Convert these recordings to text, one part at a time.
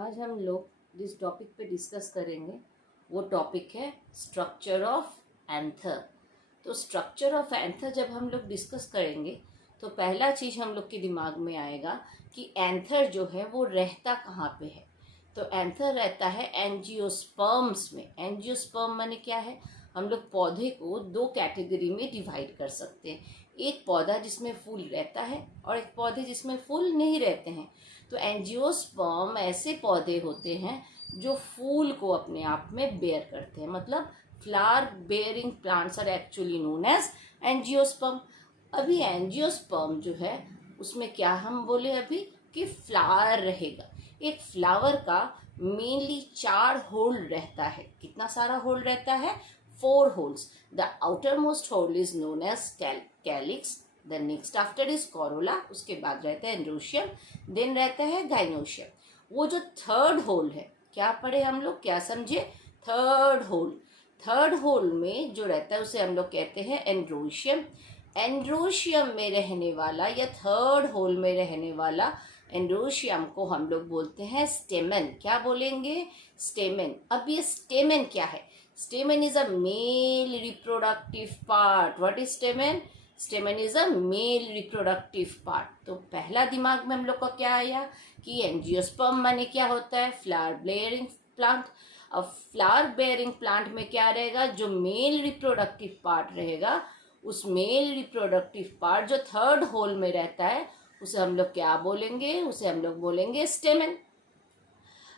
आज हम लोग जिस टॉपिक पे डिस्कस करेंगे वो टॉपिक है स्ट्रक्चर ऑफ एंथर। तो स्ट्रक्चर ऑफ एंथर जब हम लोग डिस्कस करेंगे तो पहला चीज़ हम लोग के दिमाग में आएगा कि एंथर जो है वो रहता कहाँ पे है। तो एंथर रहता है एंजियोस्पर्म्स में। एंजियोस्पर्म माने क्या है, हम लोग पौधे को दो कैटेगरी में डिवाइड कर सकते हैं। एक पौधा जिसमें फूल रहता है और एक पौधे जिसमें फूल नहीं रहते हैं। तो एंजियोस्पर्म ऐसे पौधे होते हैं जो फूल को अपने आप में बेयर करते हैं, मतलब flower bearing plants are actually known as angiosperm. अभी एंजियोस्पर्म जो है उसमें क्या हम बोले अभी कि फ्लावर रहेगा। एक फ्लावर का मेनली 4 होल रहता है। कितना सारा होल रहता है? 4 whorls. The outer most whorl is known as calyx, the next after is corolla, उसके बाद रहता है एंड्रोशियम, देन रहता है गाइनोशियम। वो जो थर्ड होल है, क्या पढ़े हम लोग, क्या समझे? Third whole. थर्ड होल में जो रहता है उसे हम लोग कहते हैं एंड्रोशियम। एंड्रोशियम में रहने वाला या थर्ड होल में रहने वाला एंड्रोशियम को हम लोग बोलते हैं स्टेमन। क्या बोलेंगे? स्टेमन। अब ये स्टेमन क्या है? स्टेमन is a male reproductive part. What is स्टेमन? स्टेमन is a male reproductive part. तो पहला दिमाग में हम लोग को क्या आया कि एंजियोस्पर्म माने क्या होता है? Flower bearing plant. अब फ्लावर बेयरिंग प्लांट में क्या रहेगा? जो मेल रिप्रोडक्टिव पार्ट रहेगा, उस मेल रिप्रोडक्टिव पार्ट जो थर्ड होल में रहता है उसे हम लोग क्या बोलेंगे? उसे हम लोग बोलेंगे स्टेमन।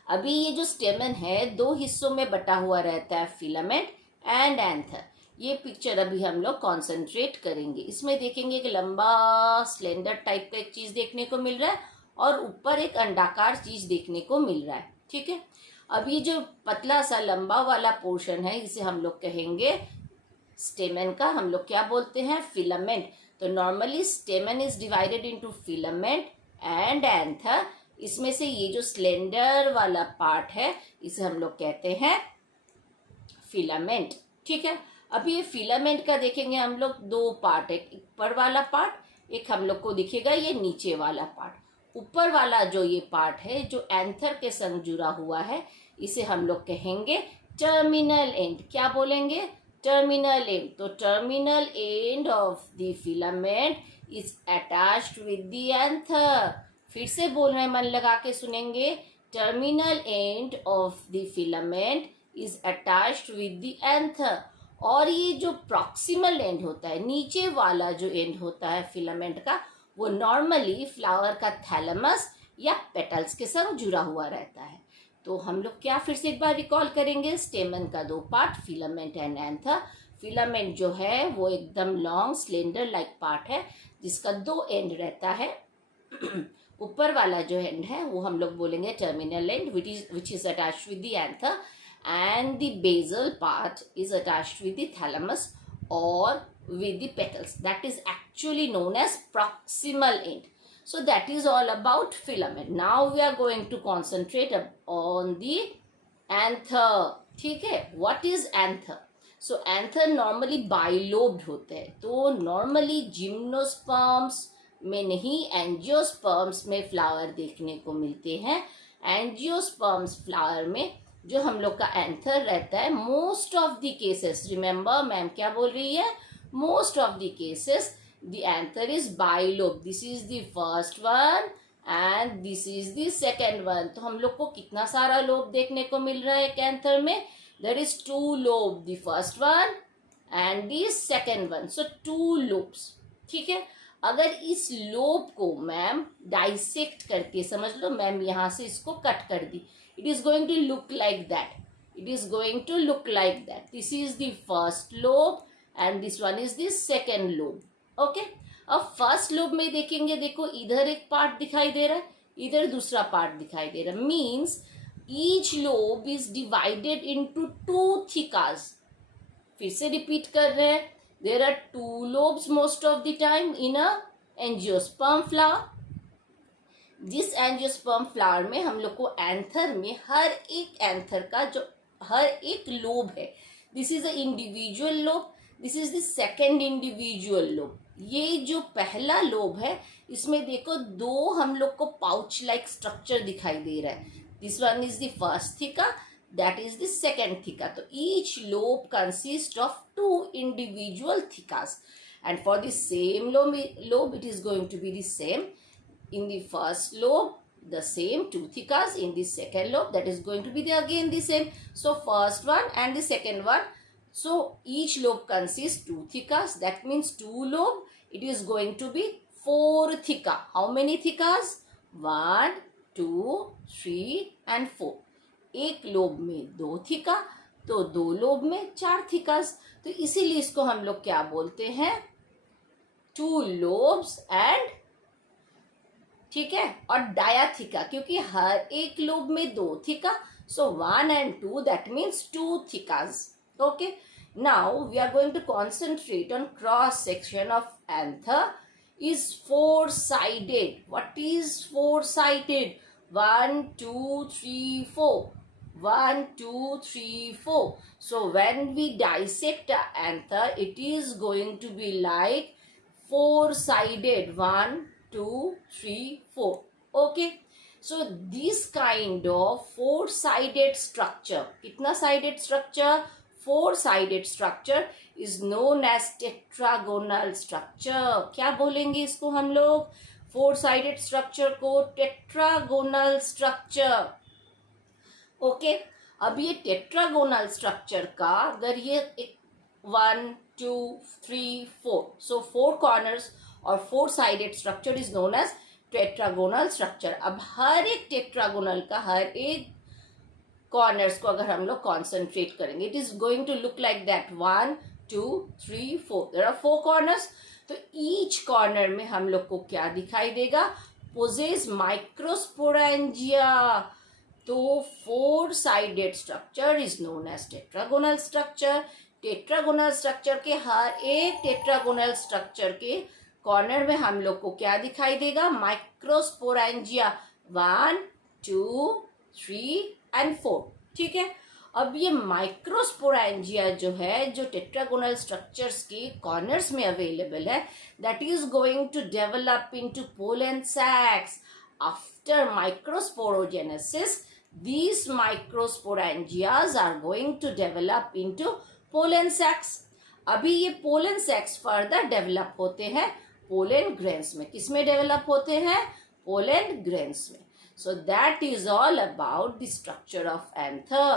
अभी ये जो स्टेमन है 2 हिस्सों में बटा हुआ रहता है, फिलामेंट एंड एंथर। ये पिक्चर अभी हम लोग कॉन्सेंट्रेट करेंगे। इसमें देखेंगे कि लंबा स्लेंडर टाइप का एक चीज देखने को मिल रहा है और ऊपर एक अंडाकार चीज देखने को मिल रहा है। ठीक है, अब ये जो पतला सा लंबा वाला पोर्शन है इसे हम लोग कहेंगे स्टेमन का हम लोग क्या बोलते हैं? फिलामेंट। तो normally स्टेमन is divided into filament and anther. इसमें से ये जो स्लेंडर वाला पार्ट है इसे हम लोग कहते हैं फिलामेंट। ठीक है, अभी ये फिलामेंट का देखेंगे हम लोग 2 पार्ट है, एक ऊपर वाला पार्ट, एक हम लोग को दिखेगा ये नीचे वाला पार्ट। ऊपर वाला जो ये पार्ट है जो एंथर के संग जुड़ा हुआ है इसे हम लोग कहेंगे टर्मिनल एंड। क्या बोलेंगे? Terminal end. तो terminal end of the filament is attached with the anther. फिर से बोल रहे हैं, मन लगा के सुनेंगे। Terminal end of the filament is attached with the anther. और ये जो प्रॉक्सिमल एंड होता है, नीचे वाला जो एंड होता है फिलामेंट का, वो नॉर्मली फ्लावर का थैलेमस या पेटल्स के संग जुड़ा हुआ रहता है। तो हम लोग क्या फिर से एक बार रिकॉल करेंगे? स्टेमन का 2 part, filament and anther. Filament जो है वो एकदम लॉन्ग स्लेंडर लाइक पार्ट है जिसका 2 एंड रहता है। ऊपर वाला जो एंड है वो हम लोग बोलेंगे terminal and which is attached with the anther, and the basal part is attached with the thalamus or with the petals. That is actually known as proximal end. So that is all about filament. Now we are going to concentrate on the anther. ठीक है, what is anther? So anther normally bilobed होते हैं। तो normally gymnosperms में नहीं, angiosperms में flower देखने को मिलते हैं। एंजियोस्पर्म्स फ्लावर में जो हम लोग का एंथर रहता है, most of the cases, remember ma'am क्या बोल रही है? Most of the cases the anther is bilobe. This is the first one and this is the second one. तो हम लोग को कितना सारा लोब देखने को मिल रहा है एक एंथर में? There is 2 lobe, the first one and the second one. So 2 lobes. ठीक है, अगर इस लोब को मैम डाइसेक्ट करके, समझ लो मैम यहाँ से इसको कट कर दी, it is going to look like that. It is going to look like that. This is the first lobe and this one is the second lobe. Okay, अब first lobe में देखेंगे, देखो इधर एक पार्ट दिखाई दे रहा है, इधर दूसरा पार्ट दिखाई दे रहा है। Means each lobe is divided into 2 थिकास। फिर से रिपीट कर रहे हैं, there are 2 lobes most of the time in a angiosperm flower. जिस एंजियोस्पर्म फ्लावर में हम लोग को एंथर में हर एक एंथर का जो हर एक लोब है, this is a individual lobe, this is the second individual lobe. ये जो पहला लोब है इसमें देखो 2 हम लोग को पाउच लाइक स्ट्रक्चर दिखाई दे रहा है। This one is the first theca, that is the second theca. So each lobe consists of two individual thecas, and for the same lobe it is going to be the same. In the first lobe the same two thecas, in the second lobe that is going to be again the same. So first one and the second one, so each lobe consists two thecas, that means two lobe, it is going to be 4 theca. How many thecas? 1, 2, 3 and 4. एक lobe में 2 theca, तो 2 lobe में 4 थीकास, तो इसीलिए इसको हम लोग क्या बोलते हैं? 2 लोब्स एंड, ठीक है, और डायाथीका, क्योंकि हर एक लोब में 2 theca, so 1 and 2 that means 2 thecas. Okay, now we are going to concentrate on cross section of anther is 4-sided. What is 4-sided? 1, 2, 3, 4. 1, 2, 3, 4. So when we dissect the anther, it is going to be like 4-sided. 1, 2, 3, 4. Okay. So this kind of 4-sided structure, kitna sided structure? 4-sided structure is known as tetragonal structure. क्या बोलेंगे इसको हम लोग? 4-sided structure को tetragonal structure. Okay, अब ये tetragonal structure का अगर ये 1, 2, 3, 4, सो 4 कॉर्नर्स और four sided structure is known as tetragonal structure. अब हर एक टेट्रागोनल का हर एक कॉर्नर्स को अगर हम लोग कॉन्सेंट्रेट करेंगे, it is going to look like that. 1, 2, 3, 4, there are 4 corners. तो ईच कॉर्नर में हम लोग को क्या दिखाई देगा? Possesses microsporangia. तो four sided structure is known as tetragonal structure. Tetragonal structure के हर एक टेट्रागोनल स्ट्रक्चर के कॉर्नर में हम लोग को क्या दिखाई देगा? माइक्रोस्पोरेंजिया. 1, 2, 3 एंड 4. ठीक है, अब ये माइक्रोस्पोरेंजिया जो है, जो टेट्रागोनल स्ट्रक्चर्स के कॉर्नर्स में अवेलेबल है, that is going to develop into pollen sacs. After microsporogenesis, these microsporangias are going to develop into pollen sacs. अभी ये पोलन सैक्स फर्दर डेवलप होते हैं पोलन ग्रेन्स में. किसमें डेवलप होते हैं? पोलन ग्रेन्स में. So that is all about the structure of anther.